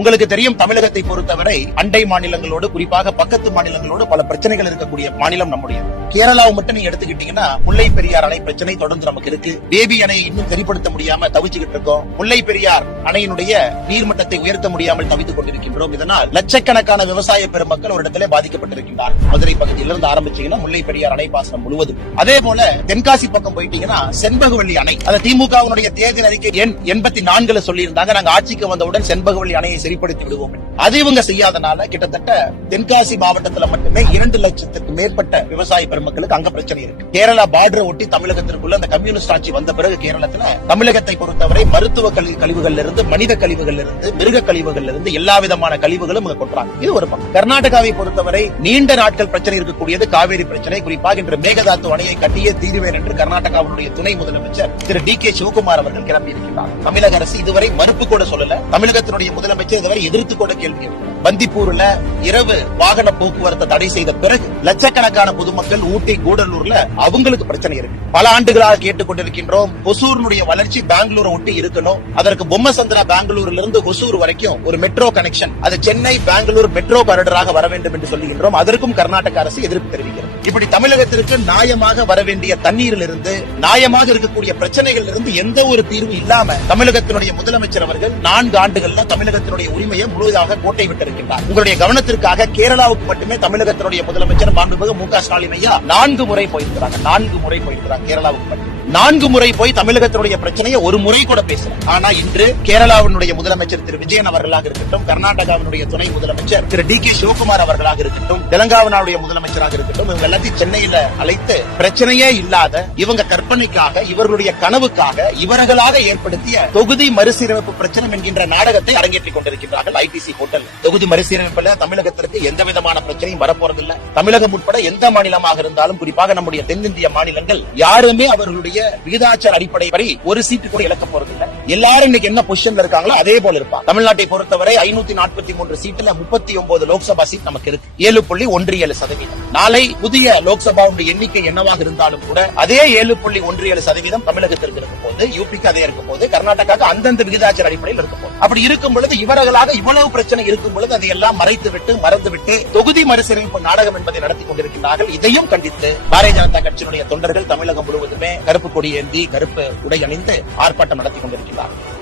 உங்களுக்கு தெரியும் தமிழகத்தை பொறுத்தவரை அண்டை மாநிலங்களோடு குறிப்பாக பக்கத்து மாநிலங்களோடு பல பிரச்சனைகள் இருக்கக்கூடிய மாநிலம் நம்முடைய கேரளாவை மட்டும் நீங்க எடுத்துக்கிட்டீங்கன்னா முல்லை பெரியார் அணை பிரச்சனை தொடர்ந்து நமக்கு இருக்கு. பேபி அணையை இன்னும் சரிப்படுத்த முடியாம தவிச்சுக்கிட்டு இருக்கோம். முல்லை பெரியார் அணையினுடைய நீர்மட்டத்தை உயர்த்த முடியாமல் தவித்துக் கொண்டிருக்கின்றோம். இதனால் லட்சக்கணக்கான விவசாய பெருமக்கள் ஒரு இடத்திலே பாதிக்கப்பட்டிருக்கின்றார் மதுரை பகுதியிலிருந்து ஆரம்பிச்சீங்கன்னா முல்லை பெரியார் அணை பாசனம் முழுவதும். அதே போல தென்காசி பக்கம் போயிட்டீங்கன்னா செண்பகவல்லி அணை. அந்த திமுகவினுடைய தேர்தல் அறிக்கை எண் எண்பத்தி நான்குல சொல்லியிருந்தாங்க. நாங்க ஆட்சிக்கு வந்தவுடன் செண்பகவல்லி அணையை சரிப்படுத்தி விடுவோம். அது இவங்க செய்யாதனால கிட்டத்தட்ட தென்காசி மாவட்டத்துல மட்டுமே இரண்டு லட்சத்துக்கு மேற்பட்ட விவசாய பெருமக்களுக்கு அங்க பிரச்சனை இருக்கு. கேரளா பார்டரை ஒட்டி தமிழகத்திற்குள்ள அந்த கம்யூனிஸ்ட் ஆட்சி வந்த பிறகு கேரளத்துல தமிழகத்தை பொறுத்தவரை மருத்துவ கழிவுகள்ல இருந்து மனித கழிவுகள்ல இருந்து மிருக கழிவுகள்ல இருந்து எல்லா விதமான கழிவுகளும் இங்க கொட்டுறாங்க. இது ஒரு பக்கம். கர்நாடகாவை பொறுத்தவரை நீண்ட நாட்கள் பிரச்சனை இருக்கக்கூடியது காவேரி பிரச்சனை. குறிப்பாக இன்று மேகதாத்து அணையை கட்டியே தீருவேன் என்று கர்நாடகாவுடைய துணை முதலமைச்சர் திரு டி கே சிவகுமார் அவர்கள் கிளம்பி இருக்கிறார் தமிழக அரசு இதுவரை மறுப்பு கூட சொல்லல. தமிழகத்தினுடைய முதலமைச்சர் இதை எதிர்த்து கூட கேள்வி பந்திப்பூர்ல இரவு வாகன போக்குவரத்தை தடை செய்த பிறகு லட்சக்கணக்கான பொதுமக்கள் ஊட்டி கூடலூர்ல அவங்களுக்கு பிரச்சனை இருக்கு. பல ஆண்டுகளாக கேட்டுக்கொண்டிருக்கின்றோம். ஒசூரினுடைய வளர்ச்சி பெங்களூரை ஒட்டி இருக்கணும். அதற்கு பொம்மசந்திரா பெங்களூர்ல இருந்து ஒசூர் வரைக்கும் ஒரு மெட்ரோ கனெக்ஷன் அது சென்னை பெங்களூர் மெட்ரோ காரிடராக வர வேண்டும் என்று சொல்லுகின்றோம். அதற்கும் கர்நாடக அரசு எதிர்ப்பு தெரிவிக்கிறது. இப்படி தமிழகத்திற்கு நியாயமாக வர வேண்டிய தண்ணீரில் இருந்து நியாயமாக இருக்கக்கூடிய பிரச்சனைகள் இருந்து எந்த ஒரு தீர்வு இல்லாம தமிழகத்தினுடைய முதலமைச்சர் அவர்கள் நான்கு ஆண்டுகள்ல தமிழகத்தினுடைய உரிமையை முழுவதாக கோட்டை விட்டிருக்கின்றார். உங்களுடைய கவனத்தை கவனத்திற்காக கேரளாவுக்கு மட்டுமே தமிழகத்தினுடைய முதலமைச்சர் மாண்புமிகு மு க ஸ்டாலின் ஐயா நான்கு முறை போயிருக்கிறாங்க. நான்கு முறை போயிருக்கிறாங்க கேரளாவுக்கு மட்டும். நான்கு முறை போய் தமிழகத்தினுடைய பிரச்சனையை ஒரு முறை கூட பேசுறேன் ஆனா இன்று கேரளாவினுடைய முதலமைச்சர் திரு விஜயன் அவர்களாக இருக்கட்டும் கர்நாடகாவினுடைய துணை முதலமைச்சர் திரு டி கே சிவகுமார் அவர்களாக இருக்கட்டும் தெலங்கானாவுடைய முதலமைச்சராக இருக்கட்டும் இவங்க எல்லாத்தையும் சென்னையில அழைத்து பிரச்சனையே இல்லாத இவங்க கற்பனைக்காக இவர்களுடைய கனவுக்காக இவர்களாக ஏற்படுத்திய தொகுதி மறுசீரமைப்பு பிரச்சனை என்கின்ற நாடகத்தை அரங்கேற்றிக் கொண்டிருக்கிறார்கள் ஐடிசி ஹோட்டல் தொகுதி மறுசீரமைப்புல தமிழக தமிழகத்திற்கு எந்த விதமான பிரச்சனையும் வரப்போறதில்லை. தமிழகம் உட்பட எந்த மாநிலமாக இருந்தாலும் குறிப்பாக நம்முடைய தென்னிந்திய மாநிலங்கள் யாருமே அவர்களுடைய விகிதாச்சார அடிப்படை வரை ஒரு சீட்டு கூட இழக்க போறதில்லை. எல்லாரும் இன்னைக்கு என்ன பொசிஷன்ல இருக்காங்களோ அதே போல இருப்பாங்க. தமிழ்நாட்டை பொறுத்தவரை ஐநூத்தி நாற்பத்தி மூன்று சீட்டுல முப்பத்தி ஒன்பது லோக்சபா சீட் நமக்கு இருக்கு. ஏழு புள்ளி ஒன்று ஏழு சதவீதம். நாளை புதிய லோக்சபாவுடைய எண்ணிக்கை என்னவாக இருந்தாலும் கூட அதே ஏழு புள்ளி ஒன்று ஏழு சதவீதம் தமிழகத்திற்கு இருக்கும் போது யூபிக்கு அதே இருக்கும் போது கர்நாடகாவுக்கு அந்தந்த விகிதாச்சார அடிப்படையில் இருக்கும் போது அப்படி இருக்கும் பொழுது இவர்களாக இவ்வளவு பிரச்சனை இருக்கும் பொழுது அதையெல்லாம் மறைத்து விட்டு மறந்துவிட்டு தொகுதி மறுசீரமைப்பு நாடகம் என்பதை நடத்தி கொண்டிருக்கிறார்கள் இதையும் கண்டித்து பாரதிய ஜனதா கட்சியினுடைய தொண்டர்கள் தமிழகம் முழுவதுமே கருப்பு கொடி ஏந்தி கருப்பு உடை அணிந்து ஆர்ப்பாட்டம் நடத்தி கொண்டிருக்கிறார்கள் Bogotá.